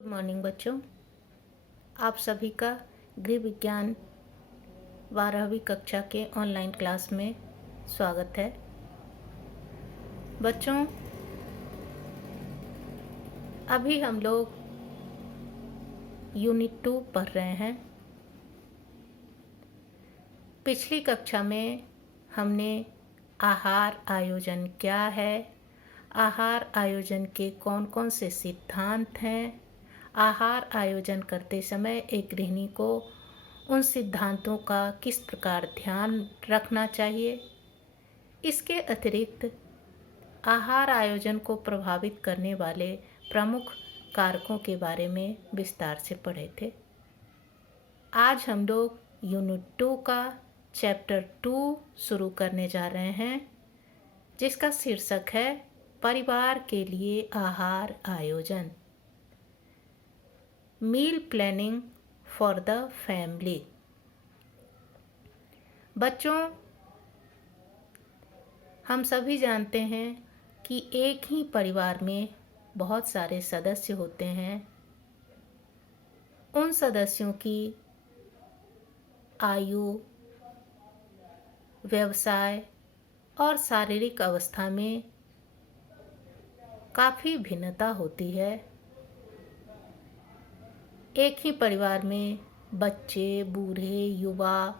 Good morning बच्चों। आप सभी का गृह विज्ञान 12वीं कक्षा के ऑनलाइन क्लास में स्वागत है। बच्चों, अभी हम लोग यूनिट 2 पढ़ रहे हैं। पिछली कक्षा में हमने आहार आयोजन क्या है, आहार आयोजन के कौन कौन से सिद्धांत हैं, आहार आयोजन करते समय एक गृहिणी को उन सिद्धांतों का किस प्रकार ध्यान रखना चाहिए, इसके अतिरिक्त आहार आयोजन को प्रभावित करने वाले प्रमुख कारकों के बारे में विस्तार से पढ़े थे। आज हम लोग यूनिट 2 का चैप्टर 2 शुरू करने जा रहे हैं, जिसका शीर्षक है परिवार के लिए आहार आयोजन, meal planning for the family. बच्चों, हम सभी जानते हैं कि एक ही परिवार में बहुत सारे सदस्य होते हैं। उन सदस्यों की आयु, व्यवसाय और शारीरिक अवस्था में काफ़ी भिन्नता होती है। एक ही परिवार में बच्चे, बूढ़े, युवा,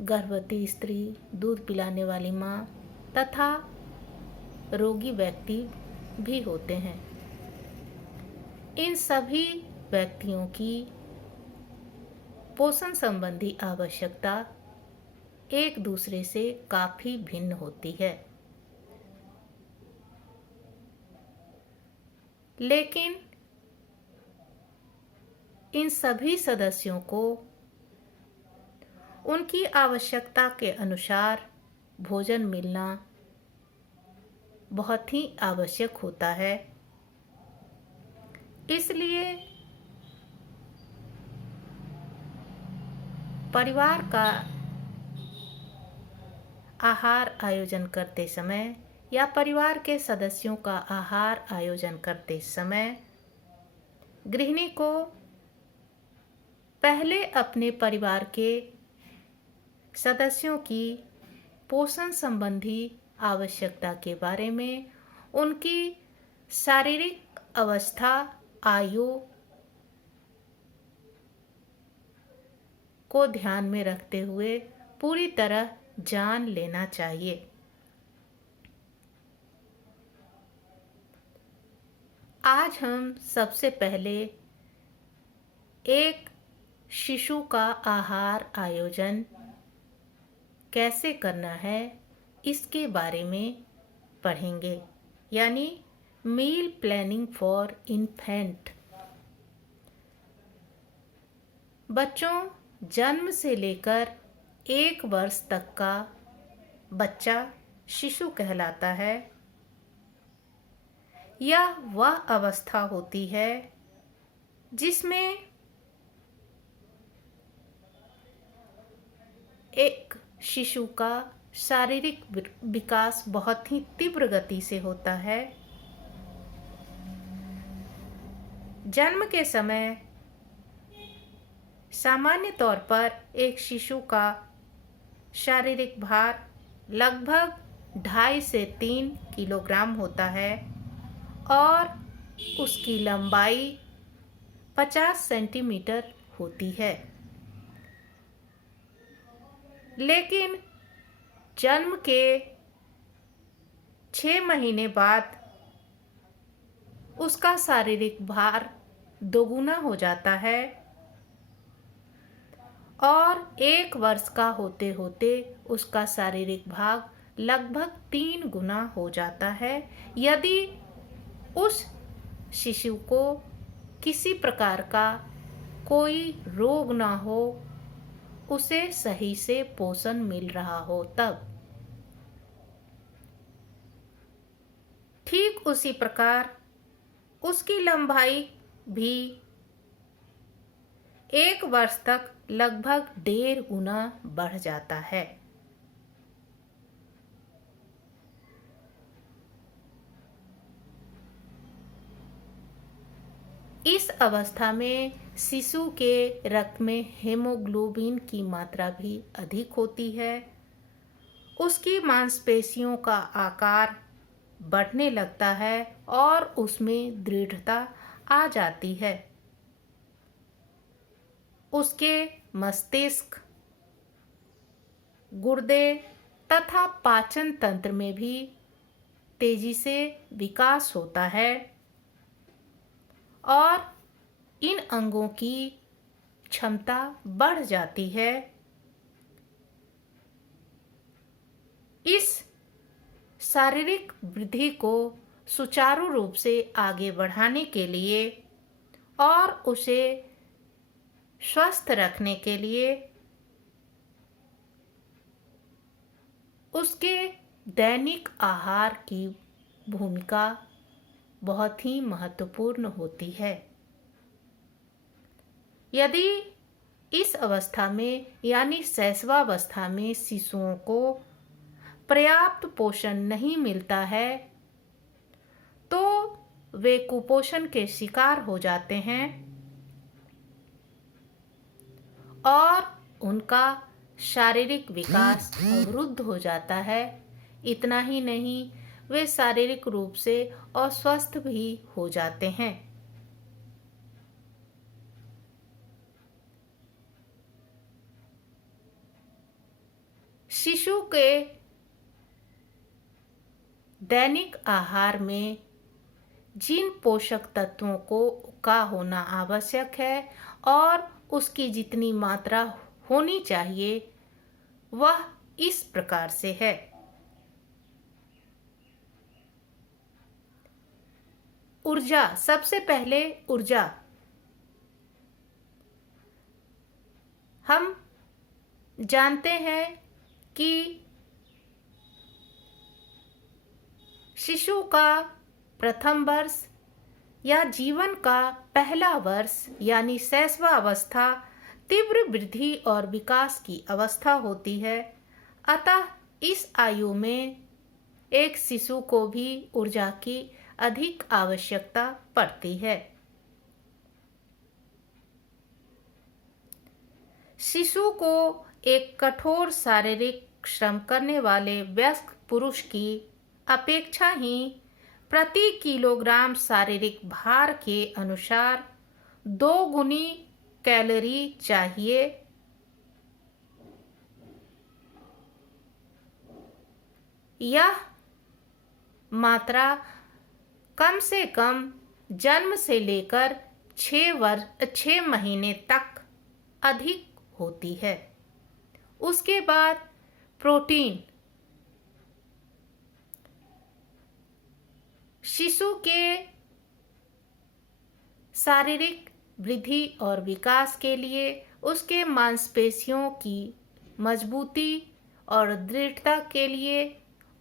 गर्भवती स्त्री, दूध पिलाने वाली माँ तथा रोगी व्यक्ति भी होते हैं। इन सभी व्यक्तियों की पोषण संबंधी आवश्यकता एक दूसरे से काफ़ी भिन्न होती है। लेकिन इन सभी सदस्यों को उनकी आवश्यकता के अनुसार भोजन मिलना बहुत ही आवश्यक होता है। इसलिए परिवार का आहार आयोजन करते समय या परिवार के सदस्यों का आहार आयोजन करते समय गृहिणी को पहले अपने परिवार के सदस्यों की पोषण संबंधी आवश्यकता के बारे में, उनकी शारीरिक अवस्था, आयु को ध्यान में रखते हुए पूरी तरह जान लेना चाहिए। आज हम सबसे पहले एक शिशु का आहार आयोजन कैसे करना है इसके बारे में पढ़ेंगे, यानी मील प्लानिंग फॉर इन्फेंट। बच्चों, जन्म से लेकर 1 वर्ष तक का बच्चा शिशु कहलाता है। यह वह अवस्था होती है जिसमें एक शिशु का शारीरिक विकास बहुत ही तीव्र गति से होता है। जन्म के समय सामान्य तौर पर एक शिशु का शारीरिक भार लगभग 2.5 से 3 किलोग्राम होता है और उसकी लंबाई 50 सेंटीमीटर होती है। लेकिन जन्म के 6 महीने बाद उसका शारीरिक भार दोगुना हो जाता है और 1 वर्ष का होते होते उसका शारीरिक भार लगभग 3 गुना हो जाता है, यदि उस शिशु को किसी प्रकार का कोई रोग ना हो, उसे सही से पोषण मिल रहा हो तब। ठीक उसी प्रकार उसकी लंबाई भी 1 वर्ष तक लगभग 1.5 गुना बढ़ जाता है। इस अवस्था में शिशु के रक्त में हेमोग्लोबिन की मात्रा भी अधिक होती है। उसकी मांसपेशियों का आकार बढ़ने लगता है और उसमें दृढ़ता आ जाती है। उसके मस्तिष्क, गुर्दे तथा पाचन तंत्र में भी तेजी से विकास होता है और इन अंगों की क्षमता बढ़ जाती है। इस शारीरिक वृद्धि को सुचारू रूप से आगे बढ़ाने के लिए और उसे स्वस्थ रखने के लिए उसके दैनिक आहार की भूमिका बहुत ही महत्वपूर्ण होती है। यदि इस अवस्था में यानी शैशवावस्था में शिशुओं को पर्याप्त पोषण नहीं मिलता है तो वे कुपोषण के शिकार हो जाते हैं और उनका शारीरिक विकास अवरुद्ध हो जाता है। इतना ही नहीं, वे शारीरिक रूप से अस्वस्थ भी हो जाते हैं। शिशु के दैनिक आहार में जिन पोषक तत्वों का होना आवश्यक है और उसकी जितनी मात्रा होनी चाहिए वह इस प्रकार से है। ऊर्जा, सबसे पहले ऊर्जा। हम जानते हैं कि शिशु का प्रथम वर्ष या जीवन का पहला वर्ष यानी शैशवावस्था तीव्र वृद्धि और विकास की अवस्था होती है। अतः इस आयु में एक शिशु को भी ऊर्जा की अधिक आवश्यकता पड़ती है। शिशु को एक कठोर शारीरिक श्रम करने वाले वयस्क पुरुष की अपेक्षा ही प्रति किलोग्राम शारीरिक भार के अनुसार 2 गुनी कैलोरी चाहिए। यह मात्रा कम से कम जन्म से लेकर 6 महीने तक अधिक होती है। उसके बाद प्रोटीन। शिशु के शारीरिक वृद्धि और विकास के लिए उसके मांसपेशियों की मजबूती और दृढ़ता के लिए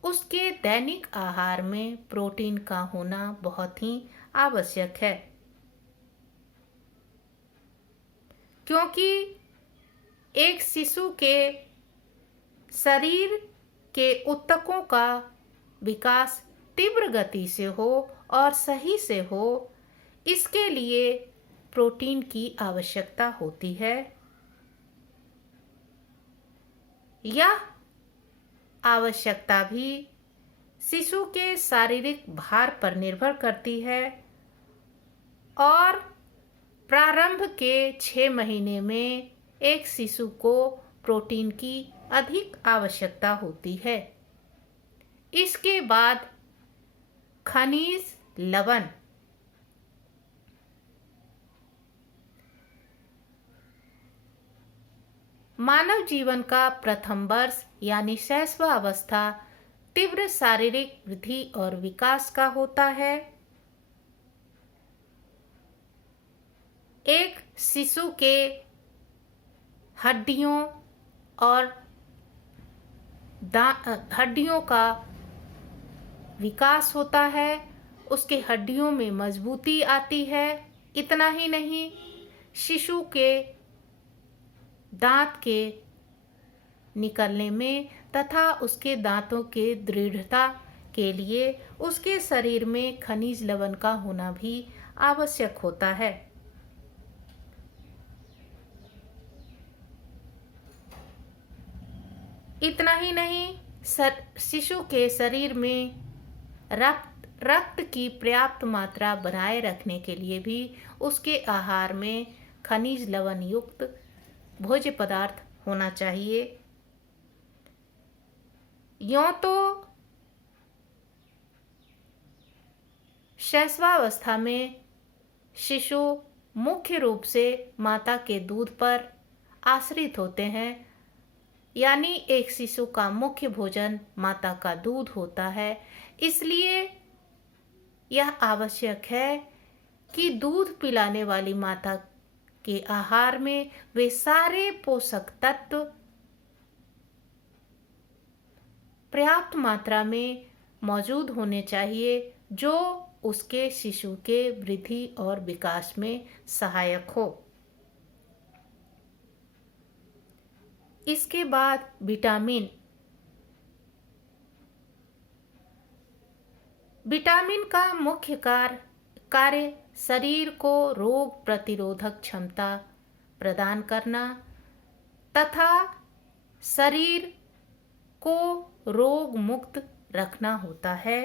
उसके दैनिक आहार में प्रोटीन का होना बहुत ही आवश्यक है, क्योंकि एक शिशु के शरीर के ऊतकों का विकास तीव्र गति से हो और सही से हो, इसके लिए प्रोटीन की आवश्यकता होती है। यह आवश्यकता भी शिशु के शारीरिक भार पर निर्भर करती है और प्रारंभ के 6 महीने में एक शिशु को प्रोटीन की अधिक आवश्यकता होती है। इसके बाद खनिज लवण। मानव जीवन का प्रथम वर्ष यानी शैशवावस्था तीव्र शारीरिक वृद्धि और विकास का होता है। एक शिशु के हड्डियों और हड्डियों का विकास होता है, उसके हड्डियों में मजबूती आती है। इतना ही नहीं, शिशु के दांत के निकलने में तथा उसके दांतों के दृढ़ता के लिए उसके शरीर में खनिज लवण का होना भी आवश्यक होता है। इतना ही नहीं, शिशु के शरीर में रक्त की पर्याप्त मात्रा बनाए रखने के लिए भी उसके आहार में खनिज लवण युक्त भोज्य पदार्थ होना चाहिए। यूं तो शैशवावस्था में शिशु मुख्य रूप से माता के दूध पर आश्रित होते हैं, यानी एक शिशु का मुख्य भोजन माता का दूध होता है। इसलिए यह आवश्यक है कि दूध पिलाने वाली माता के आहार में वे सारे पोषक तत्व पर्याप्त मात्रा में मौजूद होने चाहिए जो उसके शिशु के वृद्धि और विकास में सहायक हो। इसके बाद विटामिन का मुख्य कार्य शरीर को रोग प्रतिरोधक क्षमता प्रदान करना तथा शरीर को रोग मुक्त रखना होता है।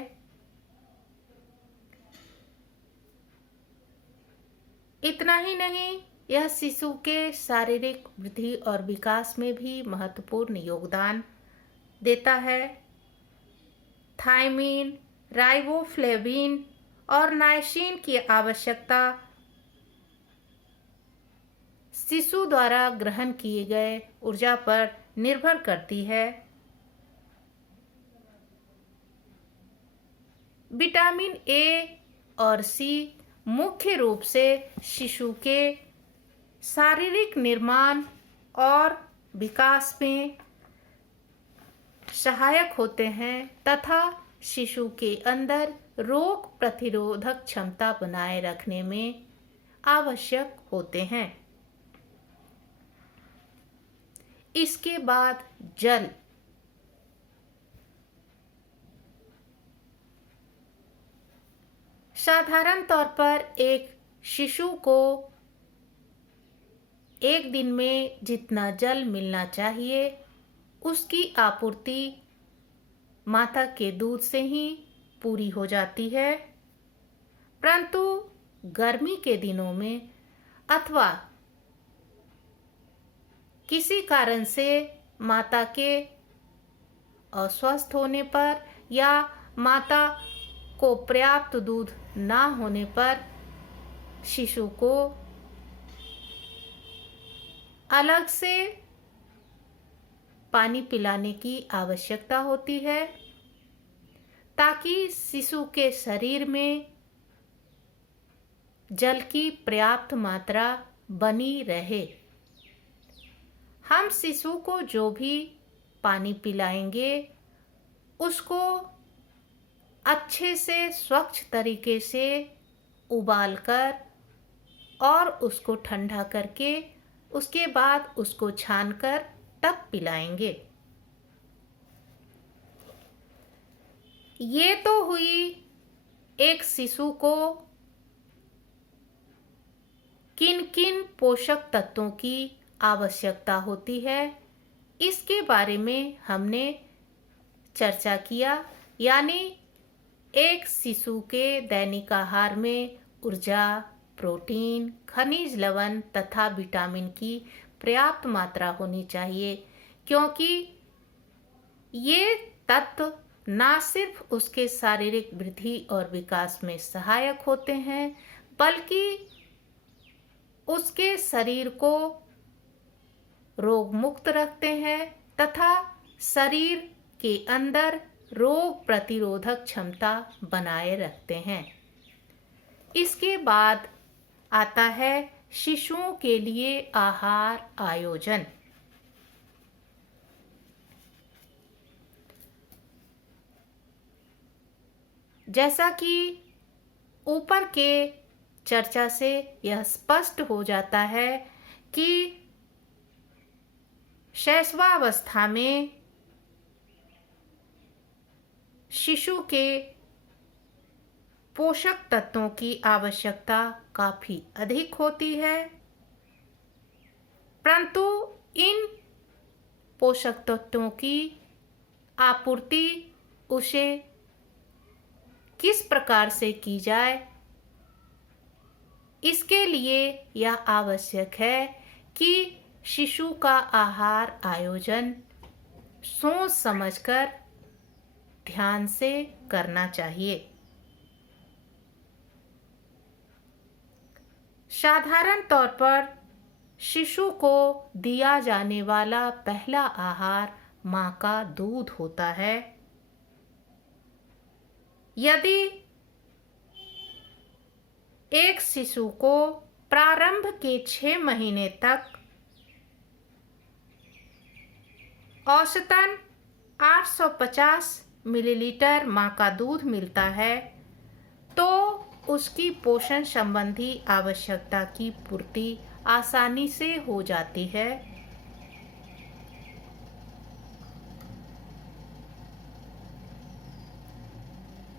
इतना ही नहीं, यह शिशु के शारीरिक वृद्धि और विकास में भी महत्वपूर्ण योगदान देता है। थायमीन, राइबोफ्लेविन और नाइसिन की आवश्यकता शिशु द्वारा ग्रहण किए गए ऊर्जा पर निर्भर करती है। विटामिन ए और सी मुख्य रूप से शिशु के शारीरिक निर्माण और विकास में सहायक होते हैं तथा शिशु के अंदर रोग प्रतिरोधक क्षमता बनाए रखने में आवश्यक होते हैं। इसके बाद जल। साधारण तौर पर एक शिशु को एक दिन में जितना जल मिलना चाहिए उसकी आपूर्ति माता के दूध से ही पूरी हो जाती है, परंतु गर्मी के दिनों में अथवा किसी कारण से माता के अस्वस्थ होने पर या माता को पर्याप्त दूध ना होने पर शिशु को अलग से पानी पिलाने की आवश्यकता होती है ताकि शिशु के शरीर में जल की पर्याप्त मात्रा बनी रहे। हम शिशु को जो भी पानी पिलाएंगे उसको अच्छे से स्वच्छ तरीके से उबालकर और उसको ठंडा करके उसके बाद उसको छानकर तब पिलाएंगे। ये तो हुई एक शिशु को किन किन पोषक तत्वों की आवश्यकता होती है इसके बारे में हमने चर्चा किया, यानी एक शिशु के दैनिक आहार में ऊर्जा, प्रोटीन, खनिज लवण तथा विटामिन की पर्याप्त मात्रा होनी चाहिए, क्योंकि ये तत्व न सिर्फ उसके शारीरिक वृद्धि और विकास में सहायक होते हैं बल्कि उसके शरीर को रोग मुक्त रखते हैं तथा शरीर के अंदर रोग प्रतिरोधक क्षमता बनाए रखते हैं। इसके बाद आता है शिशुओं के लिए आहार आयोजन। जैसा कि ऊपर के चर्चा से यह स्पष्ट हो जाता है कि शैशवावस्था में शिशु के पोषक तत्वों की आवश्यकता काफ़ी अधिक होती है, परंतु इन पोषक तत्वों की आपूर्ति उसे किस प्रकार से की जाए, इसके लिए यह आवश्यक है कि शिशु का आहार आयोजन सोच समझकर ध्यान से करना चाहिए। साधारण तौर पर शिशु को दिया जाने वाला पहला आहार मां का दूध होता है। यदि एक शिशु को प्रारंभ के 6 महीने तक औसतन 850 मिलीलीटर मां का दूध मिलता है, तो उसकी पोषण संबंधी आवश्यकता की पूर्ति आसानी से हो जाती है।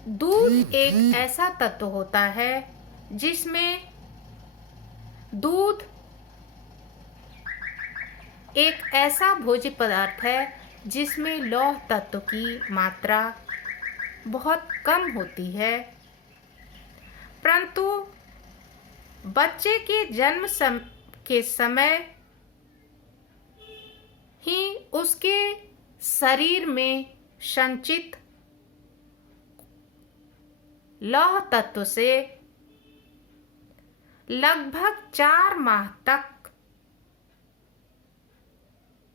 दूध एक ऐसा तत्व होता है जिसमें दूध एक ऐसा भोज्य पदार्थ है जिसमें लौह तत्व की मात्रा बहुत कम होती है, परंतु बच्चे के जन्म के समय ही उसके शरीर में संचित लौह तत्व से लगभग 4 माह तक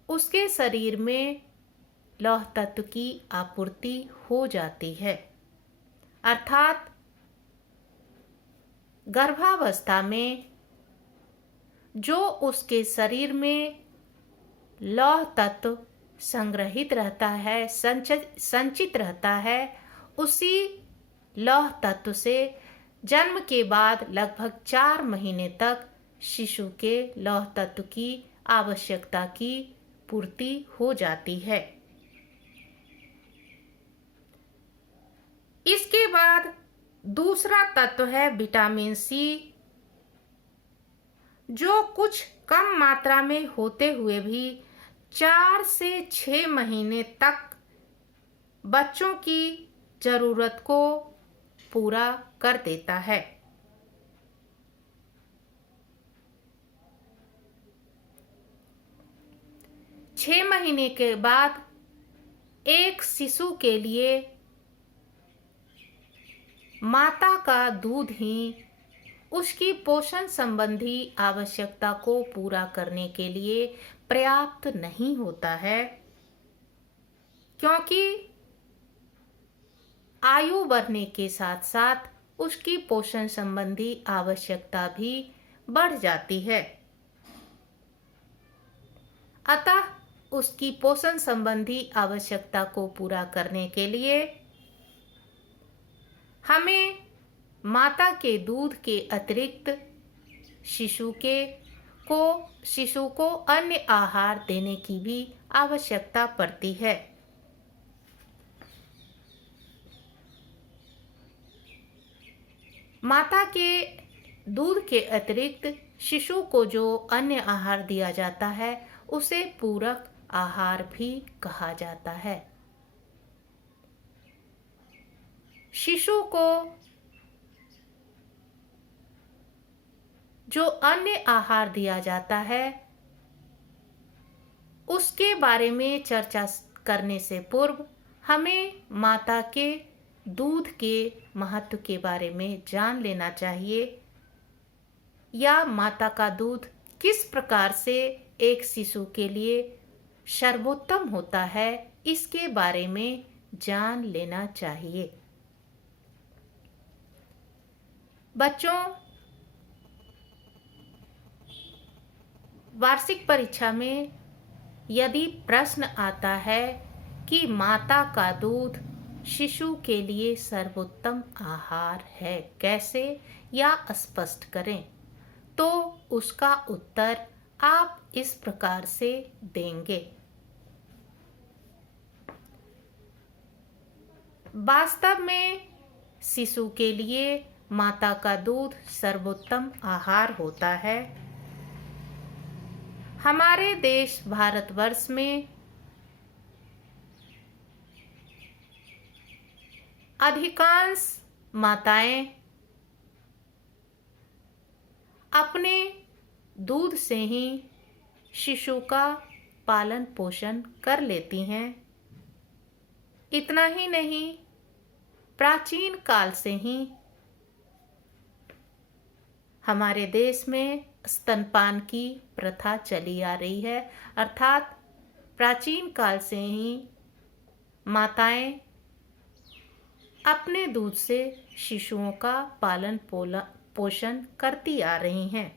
उसके शरीर में लौह तत्व की आपूर्ति हो जाती है। अर्थात गर्भावस्था में जो उसके शरीर में लौह तत्व संग्रहित रहता है, संचित रहता है, उसी लौह तत्व से जन्म के बाद लगभग 4 महीने तक शिशु के लौह तत्व की आवश्यकता की पूर्ति हो जाती है। इसके बाद दूसरा तत्व है विटामिन सी, जो कुछ कम मात्रा में होते हुए भी 4 से 6 महीने तक बच्चों की जरूरत को पूरा कर देता है। छह महीने के बाद एक शिशु के लिए माता का दूध ही उसकी पोषण संबंधी आवश्यकता को पूरा करने के लिए पर्याप्त नहीं होता है, क्योंकि आयु बढ़ने के साथ साथ उसकी पोषण संबंधी आवश्यकता भी बढ़ जाती है। अतः उसकी पोषण संबंधी आवश्यकता को पूरा करने के लिए हमें माता के दूध के अतिरिक्त शिशु को अन्य आहार देने की भी आवश्यकता पड़ती है। माता के दूध के अतिरिक्त शिशु को जो अन्य आहार दिया जाता है उसे पूरक आहार भी कहा जाता है। शिशु को जो अन्य आहार दिया जाता है उसके बारे में चर्चा करने से पूर्व हमें माता के दूध के महत्व के बारे में जान लेना चाहिए, या माता का दूध किस प्रकार से एक शिशु के लिए सर्वोत्तम होता है, इसके बारे में जान लेना चाहिए। बच्चों, वार्षिक परीक्षा में यदि प्रश्न आता है कि माता का दूध शिशु के लिए सर्वोत्तम आहार है, कैसे या स्पष्ट करें, तो उसका उत्तर आप इस प्रकार से देंगे। वास्तव में शिशु के लिए माता का दूध सर्वोत्तम आहार होता है। हमारे देश भारतवर्ष में अधिकांश माताएं अपने दूध से ही शिशु का पालन पोषण कर लेती हैं। इतना ही नहीं, प्राचीन काल से ही हमारे देश में स्तनपान की प्रथा चली आ रही है, अर्थात प्राचीन काल से ही माताएं अपने दूध से शिशुओं का पालन पोषण करती आ रही हैं।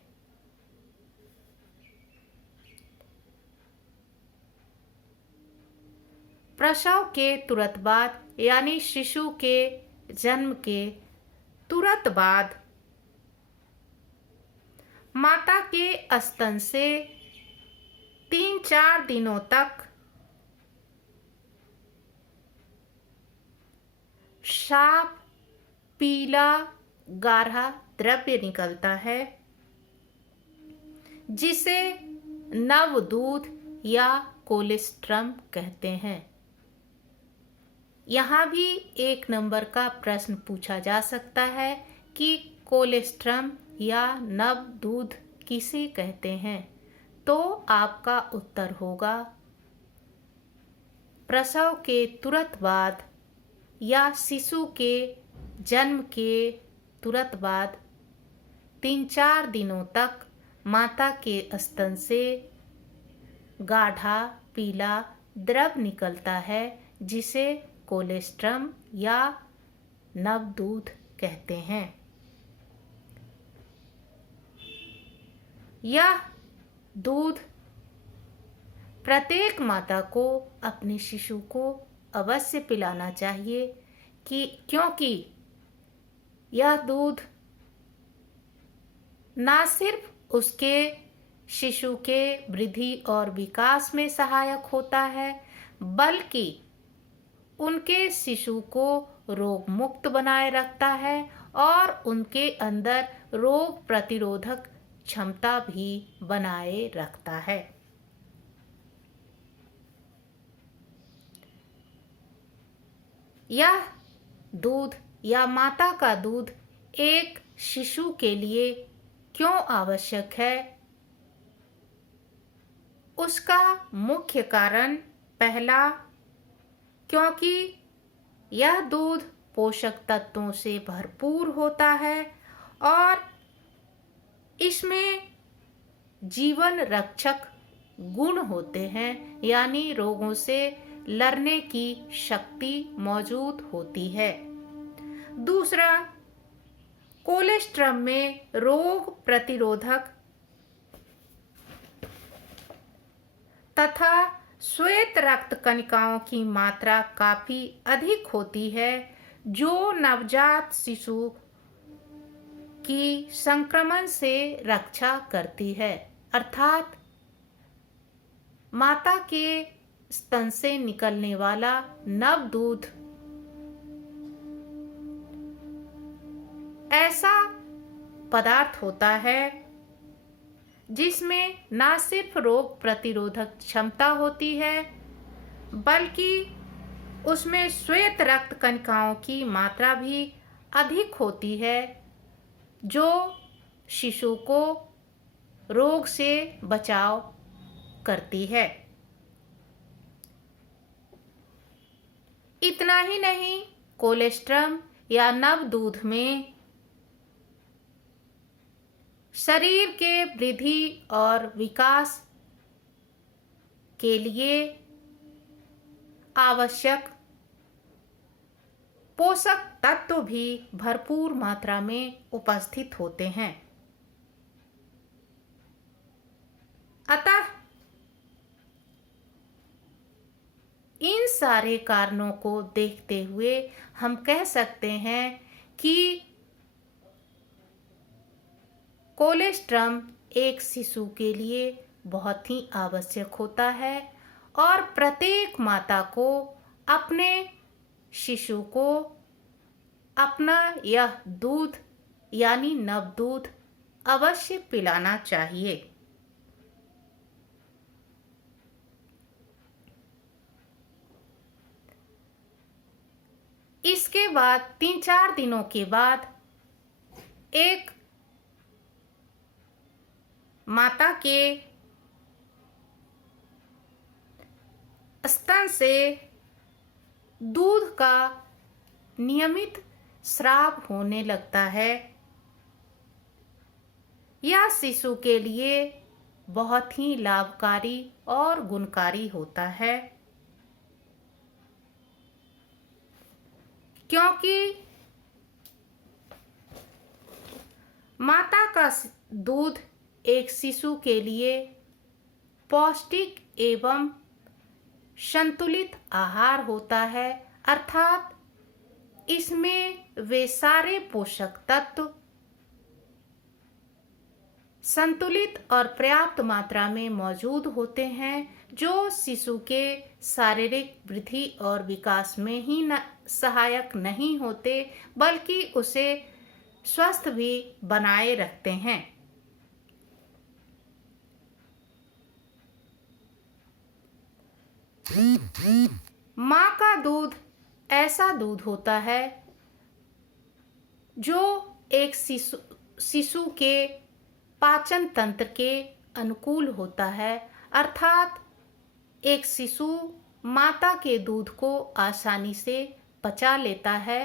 प्रसव के तुरंत बाद यानी शिशु के जन्म के तुरंत बाद माता के स्तन से 3-4 दिनों तक साफ पीला गाढ़ा द्रव्य निकलता है, जिसे नव दूध या कोलेस्ट्रम कहते हैं। यहाँ भी 1 नंबर का प्रश्न पूछा जा सकता है कि कोलेस्ट्रम या नव दूध किसे कहते हैं, तो आपका उत्तर होगा प्रसव के तुरंत बाद या शिशु के जन्म के तुरंत बाद 3-4 दिनों तक माता के स्तन से गाढ़ा पीला द्रव निकलता है, जिसे कोलेस्ट्रम या नव दूध कहते हैं। यह दूध प्रत्येक माता को अपने शिशु को अवश्य पिलाना चाहिए क्योंकि यह दूध ना सिर्फ उसके शिशु के वृद्धि और विकास में सहायक होता है, बल्कि उनके शिशु को रोग मुक्त बनाए रखता है और उनके अंदर रोग प्रतिरोधक क्षमता भी बनाए रखता है। यह दूध या माता का दूध एक शिशु के लिए क्यों आवश्यक है, उसका मुख्य कारण पहला, क्योंकि यह दूध पोषक तत्वों से भरपूर होता है और इसमें जीवन रक्षक गुण होते हैं, यानी रोगों से लड़ने की शक्ति मौजूद होती है। दूसरा, कोलेस्ट्रम में रोग प्रतिरोधक तथा श्वेत रक्त कणिकाओं की मात्रा काफी अधिक होती है, जो नवजात शिशु की संक्रमण से रक्षा करती है। अर्थात माता के स्तन से निकलने वाला नव दूध ऐसा पदार्थ होता है जिसमें न सिर्फ रोग प्रतिरोधक क्षमता होती है, बल्कि उसमें श्वेत रक्त कणिकाओं की मात्रा भी अधिक होती है, जो शिशु को रोग से बचाव करती है। इतना ही नहीं, कोलेस्ट्रम या नव दूध में शरीर के वृद्धि और विकास के लिए आवश्यक पोषक तत्व भी भरपूर मात्रा में उपस्थित होते हैं। अतः इन सारे कारणों को देखते हुए हम कह सकते हैं कि कोलेस्ट्रम एक शिशु के लिए बहुत ही आवश्यक होता है और प्रत्येक माता को अपने शिशु को अपना यह दूध यानी नवदूध अवश्य पिलाना चाहिए। इसके बाद 3-4 दिनों के बाद एक माता के स्तन से दूध का नियमित स्राव होने लगता है। यह शिशु के लिए बहुत ही लाभकारी और गुणकारी होता है, क्योंकि माता का दूध एक शिशु के लिए पौष्टिक एवं संतुलित आहार होता है, अर्थात इसमें वे सारे पोषक तत्व संतुलित और पर्याप्त मात्रा में मौजूद होते हैं, जो शिशु के शारीरिक वृद्धि और विकास में ही सहायक नहीं होते, बल्कि उसे स्वस्थ भी बनाए रखते हैं। माँ का दूध ऐसा दूध होता है जो एक शिशु के पाचन तंत्र के अनुकूल होता है, अर्थात एक शिशु माता के दूध को आसानी से पचा लेता है।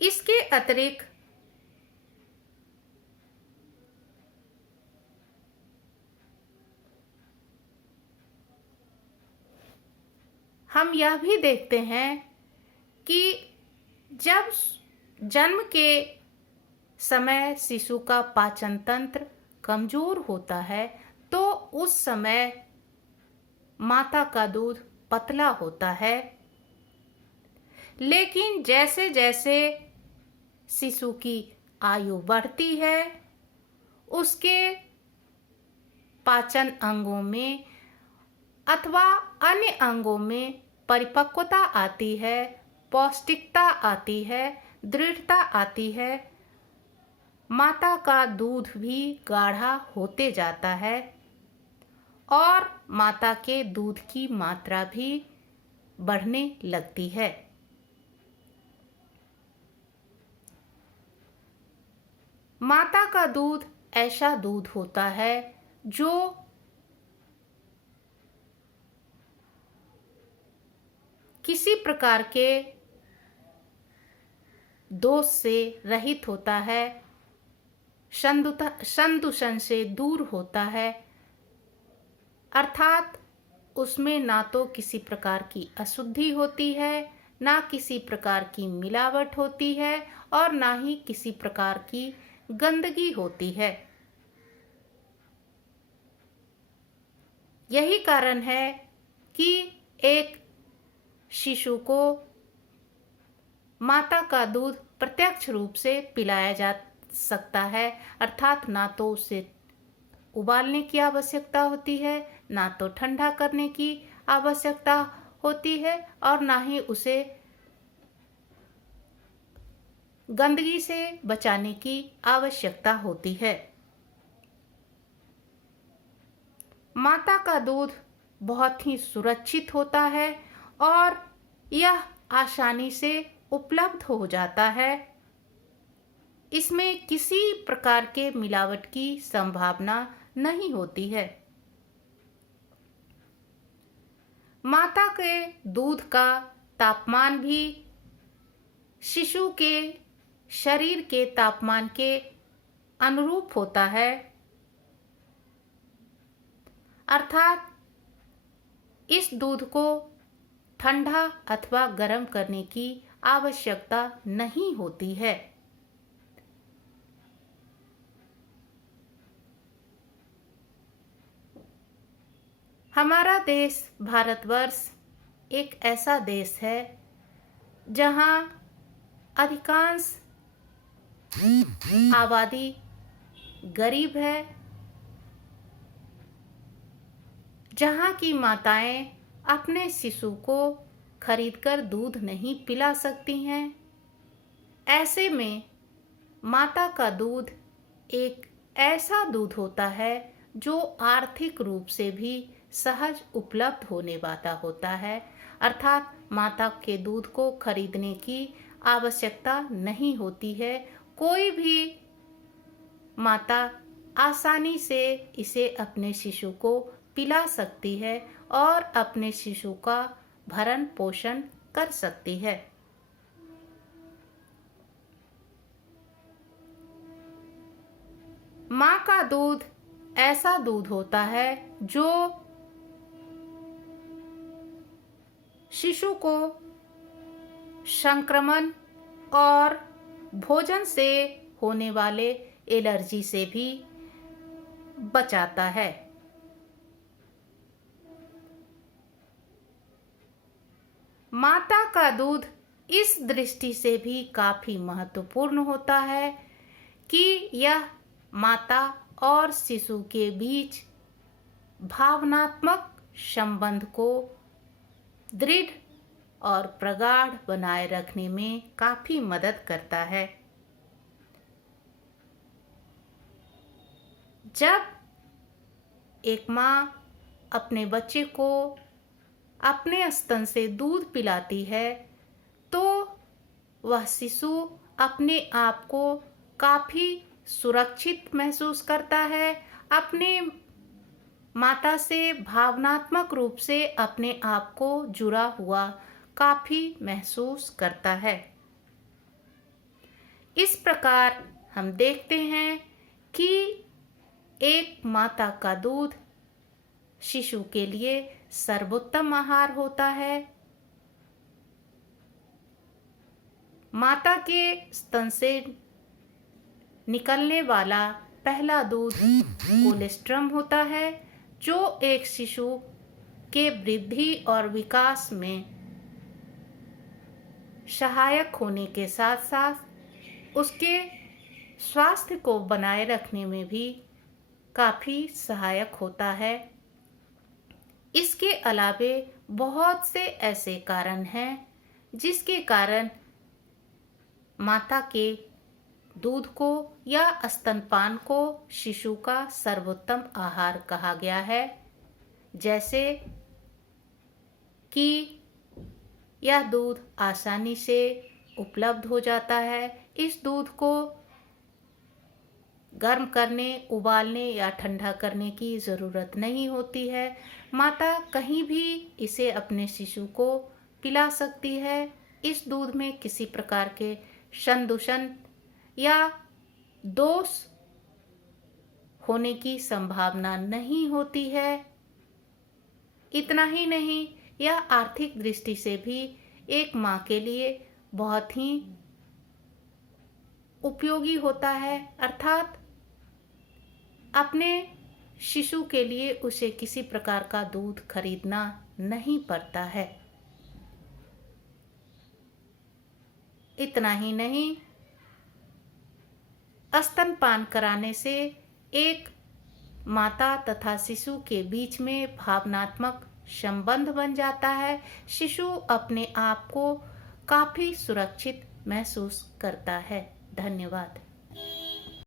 इसके अतिरिक्त हम यह भी देखते हैं कि जब जन्म के समय शिशु का पाचन तंत्र कमजोर होता है, तो उस समय माता का दूध पतला होता है। लेकिन जैसे जैसे शिशु की आयु बढ़ती है, उसके पाचन अंगों में अथवा अन्य अंगों में परिपक्वता आती है, पौष्टिकता आती है, दृढ़ता आती है। माता का दूध भी गाढ़ा होते जाता है और माता के दूध की मात्रा भी बढ़ने लगती है। माता का दूध ऐसा दूध होता है जो किसी प्रकार के दोष से रहित होता है, संदूषण से दूर होता है, अर्थात उसमें ना तो किसी प्रकार की अशुद्धि होती है, ना किसी प्रकार की मिलावट होती है और ना ही किसी प्रकार की गंदगी होती है। यही कारण है कि एक शिशु को माता का दूध प्रत्यक्ष रूप से पिलाया जा सकता है, अर्थात ना तो उसे उबालने की आवश्यकता होती है, ना तो ठंडा करने की आवश्यकता होती है और ना ही उसे गंदगी से बचाने की आवश्यकता होती है। माता का दूध बहुत ही सुरक्षित होता है और यह आसानी से उपलब्ध हो जाता है। इसमें किसी प्रकार के मिलावट की संभावना नहीं होती है। माता के दूध का तापमान भी शिशु के शरीर के तापमान के अनुरूप होता है, अर्थात इस दूध को ठंडा अथवा गर्म करने की आवश्यकता नहीं होती है। हमारा देश भारतवर्ष एक ऐसा देश है जहां अधिकांश आबादी गरीब है, जहाँ की माताएं अपने शिशु को खरीदकर दूध नहीं पिला सकती हैं। ऐसे में माता का दूध एक ऐसा दूध होता है जो आर्थिक रूप से भी सहज उपलब्ध होने वाला होता है, अर्थात माता के दूध को खरीदने की आवश्यकता नहीं होती है। कोई भी माता आसानी से इसे अपने शिशु को पिला सकती है और अपने शिशु का भरण पोषण कर सकती है। माँ का दूध ऐसा दूध होता है जो शिशु को संक्रमण और भोजन से होने वाले एलर्जी से भी बचाता है। माता का दूध इस दृष्टि से भी काफी महत्वपूर्ण होता है कि यह माता और शिशु के बीच भावनात्मक संबंध को दृढ़ और प्रगाढ़ बनाए रखने में काफी मदद करता है। जब एक माँ अपने बच्चे को अपने स्तन से दूध पिलाती है तो वह शिशु अपने आप को काफी सुरक्षित महसूस करता है, अपने माता से भावनात्मक रूप से अपने आप को जुड़ा हुआ काफी महसूस करता है। इस प्रकार हम देखते हैं कि एक माता का दूध शिशु के लिए सर्वोत्तम आहार होता है। माता के स्तन से निकलने वाला पहला दूध कोलेस्ट्रम होता है, जो एक शिशु के वृद्धि और विकास में सहायक होने के साथ साथ उसके स्वास्थ्य को बनाए रखने में भी काफी सहायक होता है। इसके अलावे बहुत से ऐसे कारण हैं जिसके कारण माता के दूध को या स्तनपान को शिशु का सर्वोत्तम आहार कहा गया है, जैसे कि यह दूध आसानी से उपलब्ध हो जाता है। इस दूध को गर्म करने, उबालने या ठंडा करने की ज़रूरत नहीं होती है। माता कहीं भी इसे अपने शिशु को पिला सकती है। इस दूध में किसी प्रकार के संदूषण या दोष होने की संभावना नहीं होती है। इतना ही नहीं, यह आर्थिक दृष्टि से भी एक माँ के लिए बहुत ही उपयोगी होता है, अर्थात अपने शिशु के लिए उसे किसी प्रकार का दूध खरीदना नहीं पड़ता है। इतना ही नहीं, स्तनपान कराने से एक माता तथा शिशु के बीच में भावनात्मक संबंध बन जाता है। शिशु अपने आप को काफी सुरक्षित महसूस करता है। धन्यवाद।